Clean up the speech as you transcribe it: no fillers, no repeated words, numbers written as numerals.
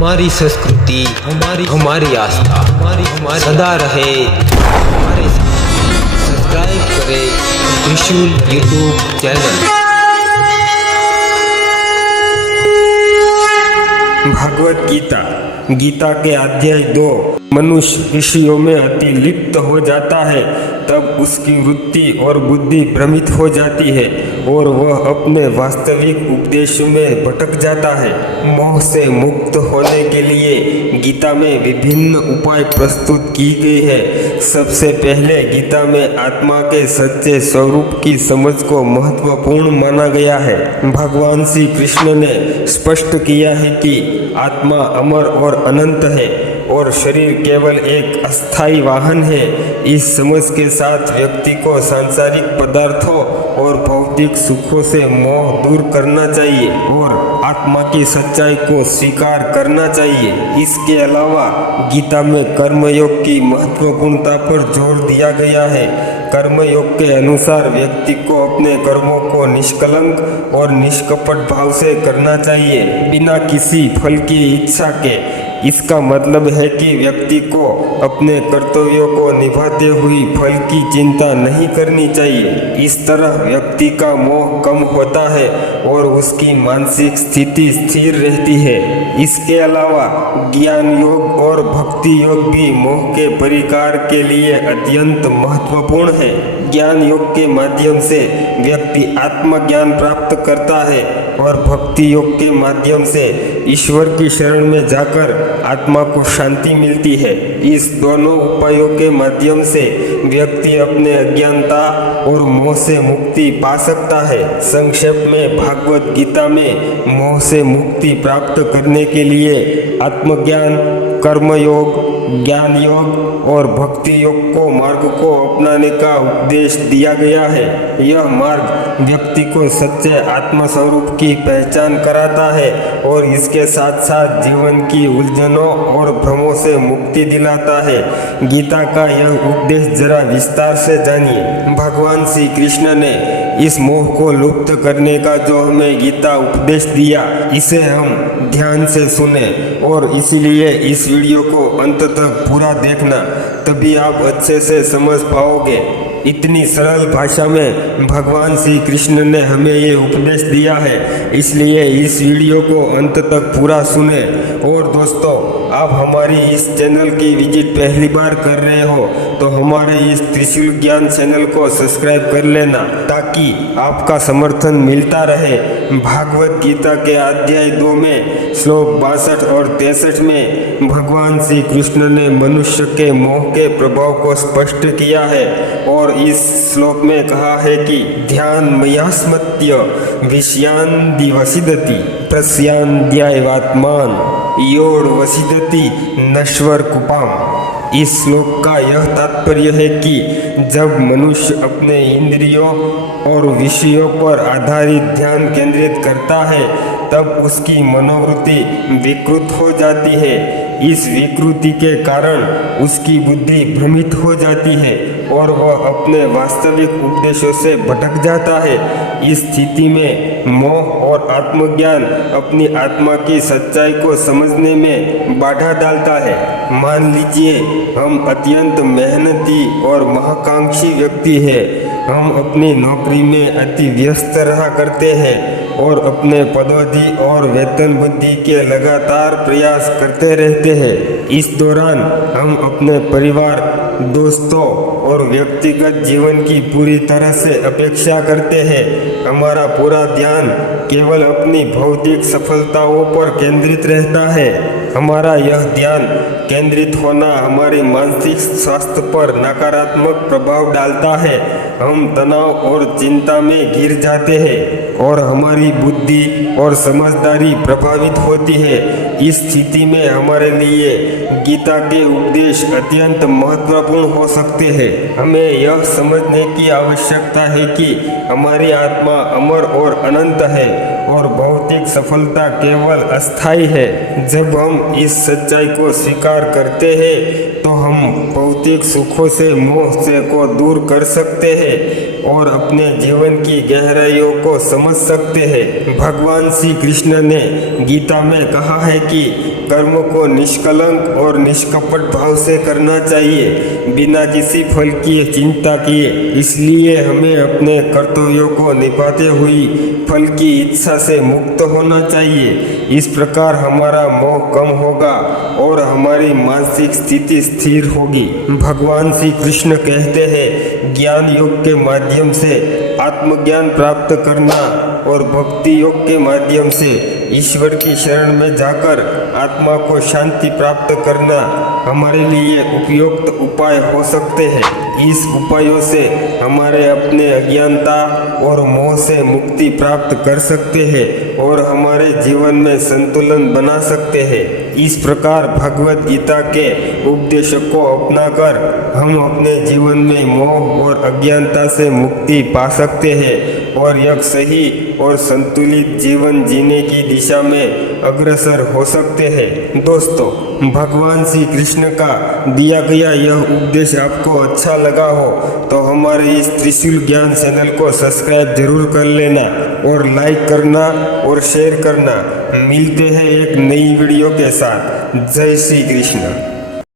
हमारी संस्कृति, हमारी आस्था, हमारी सदा रहे हमारे साथ। सब्सक्राइब करें त्रिशूल यूट्यूब चैनल। भगवत गीता गीता के अध्याय 2। मनुष्य विषयों में अति लिप्त हो जाता है, तब उसकी वृत्ति और बुद्धि भ्रमित हो जाती है और वह अपने वास्तविक उपदेश में भटक जाता है। मोह से मुक्त होने के लिए गीता में विभिन्न उपाय प्रस्तुत की गई है। सबसे पहले गीता में आत्मा के सच्चे स्वरूप की समझ को महत्वपूर्ण माना गया है। भगवान श्री कृष्ण ने स्पष्ट किया है कि आत्मा अमर और अनंत है और शरीर केवल एक अस्थायी वाहन है। इस समझ के साथ व्यक्ति को सांसारिक पदार्थों और भौतिक सुखों से मोह दूर करना चाहिए और आत्मा की सच्चाई को स्वीकार करना चाहिए। इसके अलावा गीता में कर्मयोग की महत्वपूर्णता पर जोर दिया गया है। कर्मयोग के अनुसार व्यक्ति को अपने कर्मों को निष्कलंक और निष्कपट भाव से करना चाहिए, बिना किसी फल की इच्छा के। इसका मतलब है कि व्यक्ति को अपने कर्तव्यों को निभाते हुए फल की चिंता नहीं करनी चाहिए। इस तरह व्यक्ति का मोह कम होता है और उसकी मानसिक स्थिति स्थिर रहती है। इसके अलावा ज्ञान योग और भक्ति योग भी मोह के परिहार के लिए अत्यंत महत्वपूर्ण है। ज्ञान योग के माध्यम से व्यक्ति आत्मज्ञान प्राप्त करता है और भक्ति योग के माध्यम से ईश्वर की शरण में जाकर आत्मा को शांति मिलती है। इस दोनों उपायों के माध्यम से व्यक्ति अपने अज्ञानता और मोह से मुक्ति पा सकता है। संक्षेप में भागवत गीता में मोह से मुक्ति प्राप्त करने के लिए आत्मज्ञान, कर्मयोग, ज्ञान योग और भक्ति योग को मार्ग को अपनाने का उपदेश दिया गया है। यह मार्ग व्यक्ति को सच्चे आत्म स्वरूप की पहचान कराता है और इसके साथ साथ जीवन की उलझनों और भ्रमों से मुक्ति दिलाता है। गीता का यह उपदेश जरा विस्तार से जानिए। भगवान श्री कृष्ण ने इस मोह को लुप्त करने का जो हमें गीता उपदेश दिया, इसे हम ध्यान से सुने और इसीलिए इस वीडियो को अंत तक पूरा देखना, तभी आप अच्छे से समझ पाओगे। इतनी सरल भाषा में भगवान श्री कृष्ण ने हमें ये उपदेश दिया है, इसलिए इस वीडियो को अंत तक पूरा सुने। और दोस्तों, आप हमारी इस चैनल की विजिट पहली बार कर रहे हो तो हमारे इस त्रिशूल ज्ञान चैनल को सब्सक्राइब कर लेना, ताकि आपका समर्थन मिलता रहे। भागवत गीता के अध्याय 2 में श्लोक 62 और 63 में भगवान श्री कृष्ण ने मनुष्य के मोह के प्रभाव को स्पष्ट किया है और इस श्लोक में कहा है कि ध्यान मयास्मत्य विषयान दिवसिदति प्रस्यान्द्यायवात्मान योड़ वसिदति नश्वर कुपाम। इस श्लोक का यह तात्पर्य है कि जब मनुष्य अपने इंद्रियों और विषयों पर आधारित ध्यान केंद्रित करता है, तब उसकी मनोवृत्ति विकृत हो जाती है। इस विकृति के कारण उसकी बुद्धि भ्रमित हो जाती है और वह अपने वास्तविक उद्देश्यों से भटक जाता है। इस स्थिति में मोह और आत्मज्ञान अपनी आत्मा की सच्चाई को समझने में बाधा डालता है। मान लीजिए हम अत्यंत मेहनती और महत्वाकांक्षी व्यक्ति हैं। हम अपनी नौकरी में अति व्यस्त रहा करते हैं और अपने पदोन्नति और वेतन वृद्धि के लगातार प्रयास करते रहते हैं। इस दौरान हम अपने परिवार, दोस्तों और व्यक्तिगत जीवन की पूरी तरह से अपेक्षा करते हैं। हमारा पूरा ध्यान केवल अपनी भौतिक सफलताओं पर केंद्रित रहता है। हमारा यह ध्यान केंद्रित होना हमारे मानसिक स्वास्थ्य पर नकारात्मक प्रभाव डालता है। हम तनाव और चिंता में घिर जाते हैं और हमारी बुद्धि और समझदारी प्रभावित होती है। इस स्थिति में हमारे लिए गीता के उपदेश अत्यंत महत्वपूर्ण हो सकते हैं। हमें यह समझने की आवश्यकता है कि हमारी आत्मा अमर और अनंत है और भौतिक सफलता केवल अस्थायी है। जब हम इस सच्चाई को स्वीकार करते हैं तो हम भौतिक सुखों से मोह से को दूर कर सकते हैं और अपने जीवन की गहराइयों को समझ सकते हैं। भगवान श्री कृष्ण ने गीता में कहा है कि कर्म को निष्कलंक और निष्कपट भाव से करना चाहिए, बिना किसी फल की चिंता किए। इसलिए हमें अपने कर्तव्यों को निभाते हुए फल की इच्छा से मुक्त होना चाहिए। इस प्रकार हमारा मोह कम होगा और हमारी मानसिक स्थिति स्थिर होगी। भगवान श्री कृष्ण कहते हैं, ज्ञान योग के माध्यम से आत्मज्ञान प्राप्त करना और भक्ति योग के माध्यम से ईश्वर की शरण में जाकर आत्मा को शांति प्राप्त करना हमारे लिए उपयुक्त उपाय हो सकते हैं। इस उपायों से हमारे अपने अज्ञानता और मोह से मुक्ति प्राप्त कर सकते हैं और हमारे जीवन में संतुलन बना सकते हैं। इस प्रकार भगवत गीता के उपदेशों को अपनाकर हम अपने जीवन में मोह और अज्ञानता से मुक्ति पा सकते हैं और एक सही और संतुलित जीवन जीने की दिशा में अग्रसर हो सकते हैं। दोस्तों, भगवान श्री कृष्ण का दिया गया यह उपदेश आपको अच्छा लगा हो तो हमारे इस त्रिशूल ज्ञान चैनल को सब्सक्राइब जरूर कर लेना और लाइक करना और शेयर करना। मिलते हैं एक नई वीडियो के साथ। जय श्री कृष्ण।